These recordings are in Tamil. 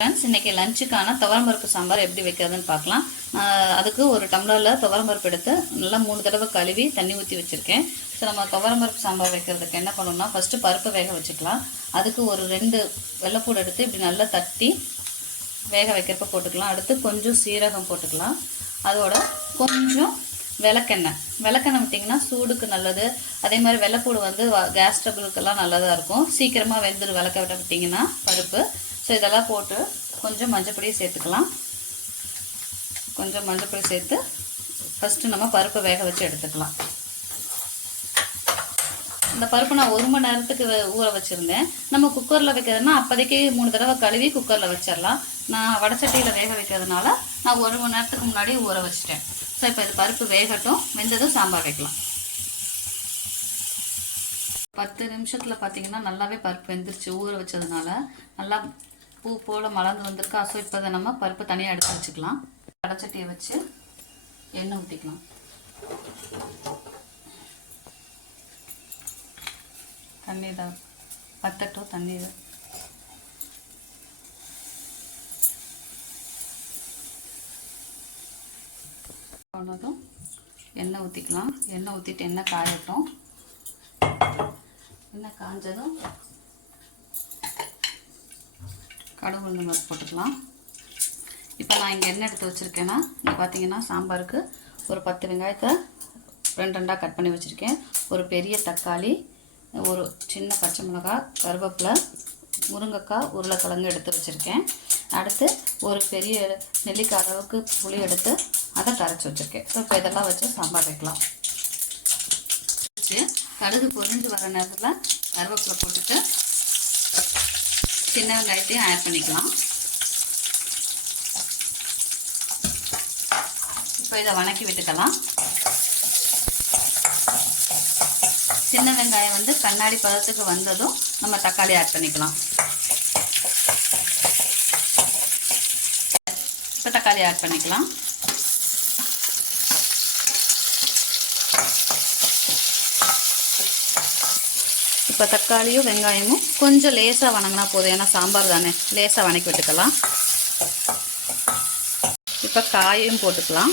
ஃப்ரெண்ட்ஸ், இன்றைக்கி லஞ்சுக்கான துவரம்பருப்பு சாம்பார் எப்படி வைக்கிறதுன்னு பார்க்கலாம். அதுக்கு ஒரு டம்ளரில் துவரம்பருப்பு எடுத்து நல்லா 3 தடவை கழுவி தண்ணி ஊற்றி வச்சுருக்கேன். ஸோ நம்ம துவரம்பருப்பு சாம்பார் வைக்கிறதுக்கு என்ன பண்ணணும்னா, ஃபஸ்ட்டு பருப்பு வேக வச்சுக்கலாம். அதுக்கு ஒரு 2 வெள்ளைப்பூடு எடுத்து இப்படி நல்லா தட்டி வேக வைக்கிறப்ப போட்டுக்கலாம். அடுத்து கொஞ்சம் சீரகம் போட்டுக்கலாம். அதோட கொஞ்சம் விளக்கெண்ணெய் விட்டிங்கன்னா சூடுக்கு நல்லது. அதே மாதிரி வெள்ளைப்பூடு வந்து கேஸ் ட்ரபிளுக்கெல்லாம் நல்லதாக இருக்கும். சீக்கிரமாக வெந்துடும் விளக்க விட்டிங்கன்னா பருப்பு. ஸோ இதெல்லாம் போட்டு கொஞ்சம் மஞ்சப்பொடி சேர்த்துக்கலாம். கொஞ்சம் மஞ்சப்பொடி சேர்த்து ஃபஸ்ட்டு நம்ம பருப்பை வேக வச்சு எடுத்துக்கலாம். இந்த பருப்பு நான் 1 மணி நேரத்துக்கு ஊற வச்சுருந்தேன். நம்ம குக்கரில் வைக்கிறதுனா அப்போதைக்கு 3 தடவை கழுவி குக்கரில் வச்சிடலாம். நான் வடச்சட்டியில் வேக வைக்கிறதுனால நான் 1 மணி நேரத்துக்கு முன்னாடி ஊற வச்சுட்டேன். ஸோ இப்போ இது பருப்பு வேகட்டும். வெந்ததும் சாம்பார் வைக்கலாம். 10 நிமிஷத்தில் பார்த்தீங்கன்னா நல்லாவே பருப்பு வெந்துருச்சு. ஊற வச்சதுனால நல்லா பூ போல் மலர்ந்து வந்திருக்கா. ஸோ இப்போ அதை நம்ம பருப்பு தனியாக எடுத்து வச்சுக்கலாம். வடச்சட்டியை வச்சு எண்ணெய் ஊற்றிக்கலாம். தண்ணி தான் பத்தட்டும். தண்ணீர் போனதும் எண்ணெய் ஊற்றிக்கலாம். எண்ணெய் ஊற்றிட்டு எண்ணெய் காயட்டும். எண்ணெய் காஞ்சதும் கடுகு உளுந்து பருப்பு போட்டுக்கலாம். இப்போ நான் இங்கே எண்ணெய் எடுத்து வச்சுருக்கேன்னா, இங்கே பார்த்தீங்கன்னா சாம்பாருக்கு ஒரு 10 வெங்காயத்தை 2 கட் பண்ணி வச்சுருக்கேன். ஒரு பெரிய தக்காளி, ஒரு சின்ன பச்சை மிளகாய், கருவேப்பிலை, முருங்கைக்காய், உருளைக்கிழங்கு எடுத்து வச்சுருக்கேன். அடுத்து ஒரு பெரிய நெல்லிக்காய் அளவுக்கு புளி எடுத்து அதை கரைச்சி வச்சுருக்கேன். ஸோ இப்போ இதெல்லாம் வச்சு சாம்பார் வைக்கலாம். கடுகு பொரிஞ்சு வர நேரத்தில் கருவேப்பிலை போட்டுட்டு சின்ன வெங்காயத்தையும் ஆட் பண்ணிக்கலாம். இப்போ இதை வணக்கி விட்டுக்கலாம். சின்ன வெங்காயம் வந்து கண்ணாடி பதத்துக்கு வந்ததும் நம்ம தக்காளி ஆட் பண்ணிக்கலாம். இப்போ தக்காளி ஆட் பண்ணிக்கலாம். இப்போ தக்காளியும் வெங்காயமும் கொஞ்சம் லேசாக வணங்கினா போதும். ஏன்னா சாம்பார் தானே, லேசாக வணக்கி விட்டுக்கலாம். இப்போ காயும் போட்டுக்கலாம்.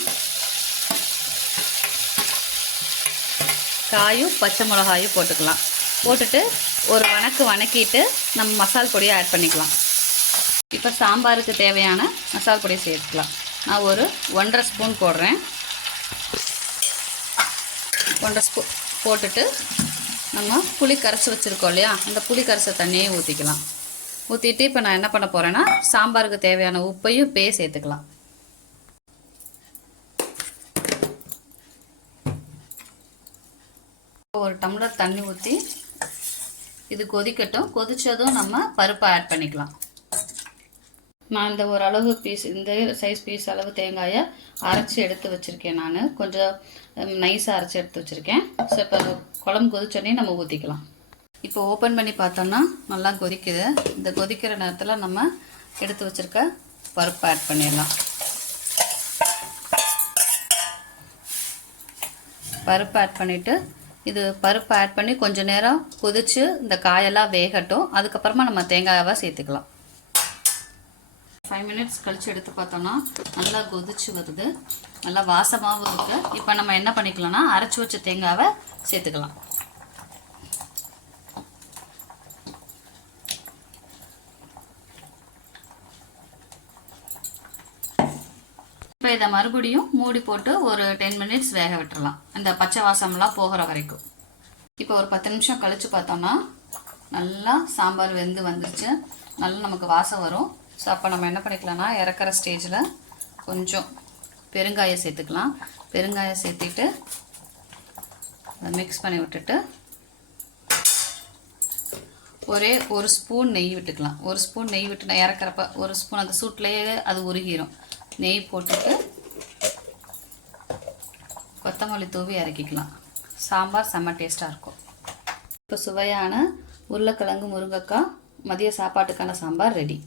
காயும் பச்சை மிளகாயும் போட்டுக்கலாம். போட்டுட்டு ஒரு வணக்கிட்டு நம்ம மசால் பொடியை ஆட் பண்ணிக்கலாம். இப்போ சாம்பாருக்கு தேவையான மசால் பொடியை சேர்த்துக்கலாம். நான் ஒரு 1.5 ஸ்பூன் போடுறேன். 1.5 ஸ்பூன் போட்டுட்டு நம்ம புளி கரைச்சி வச்சுருக்கோம் இல்லையா, அந்த புளி கரைச்ச தண்ணியை ஊற்றிக்கலாம். ஊற்றிட்டு இப்போ நான் என்ன பண்ண போகிறேன்னா, சாம்பாருக்கு தேவையான உப்பையும் இப்போயே சேர்த்துக்கலாம். ஒரு டம்ளர் தண்ணி ஊற்றி இது கொதிக்கட்டும். கொதித்ததும் நம்ம பருப்பை ஆட் பண்ணிக்கலாம். நான் இந்த ஒரு அளவு பீஸ், இந்த சைஸ் பீஸ் அளவு தேங்காயை அரைச்சி எடுத்து வச்சுருக்கேன். நான் கொஞ்சம் நைஸாக அரைச்சி எடுத்து வச்சுருக்கேன். ஸோ இப்போ குழம்பு கொதிச்சோடனே நம்ம ஊற்றிக்கலாம். இப்போ ஓப்பன் பண்ணி பார்த்தோம்னா நல்லா கொதிக்குது. இந்த கொதிக்கிற நேரத்தில் நம்ம எடுத்து வச்சுருக்க பருப்பு ஆட் பண்ணிடலாம். பருப்பு ஆட் பண்ணிவிட்டு பருப்பு ஆட் பண்ணி கொஞ்சம் நேரம் கொதித்து இந்த காயெல்லாம் வேகட்டும். அதுக்கப்புறமா நம்ம தேங்காயை சேர்த்துக்கலாம். 5 மினிட்ஸ் கழித்து எடுத்து பார்த்தோம்னா நல்லா கொதிச்சு வருது. நல்லா வாசமாகவும் இருக்குது. இப்போ நம்ம என்ன பண்ணிக்கலாம்னா, அரைச்சி வச்ச தேங்காவை சேர்த்துக்கலாம். இப்போ இதை மறுபடியும் மூடி போட்டு ஒரு 10 மினிட்ஸ் வேக விட்டுறலாம், அந்த பச்சை வாசம்லாம் போகிற வரைக்கும். இப்போ ஒரு 10 நிமிஷம் கழித்து பார்த்தோம்னா நல்லா சாம்பார் வெந்து வந்துருச்சு. நல்லா நமக்கு வாசம் வரும். ஸோ அப்போ நம்ம என்ன பண்ணிக்கலாம்னா, இறக்குற ஸ்டேஜில் கொஞ்சம் பெருங்காயம் சேர்த்துக்கலாம். பெருங்காயம் சேர்த்துட்டு அதை மிக்ஸ் பண்ணி விட்டுட்டு ஒரே 1 ஸ்பூன் நெய் விட்டுக்கலாம். 1 ஸ்பூன் நெய் விட்டு இறக்குறப்ப 1 ஸ்பூன் அந்த சூட்லேயே அது உருகிடும். நெய் போட்டுட்டு கொத்தமல்லி தூவி இறக்கிக்கலாம். சாம்பார் செம்ம டேஸ்ட்டாக இருக்கும். இப்போ சுவையான உருளைக்கிழங்கு முருங்கைக்காய் மதிய சாப்பாட்டுக்கான சாம்பார் ரெடி.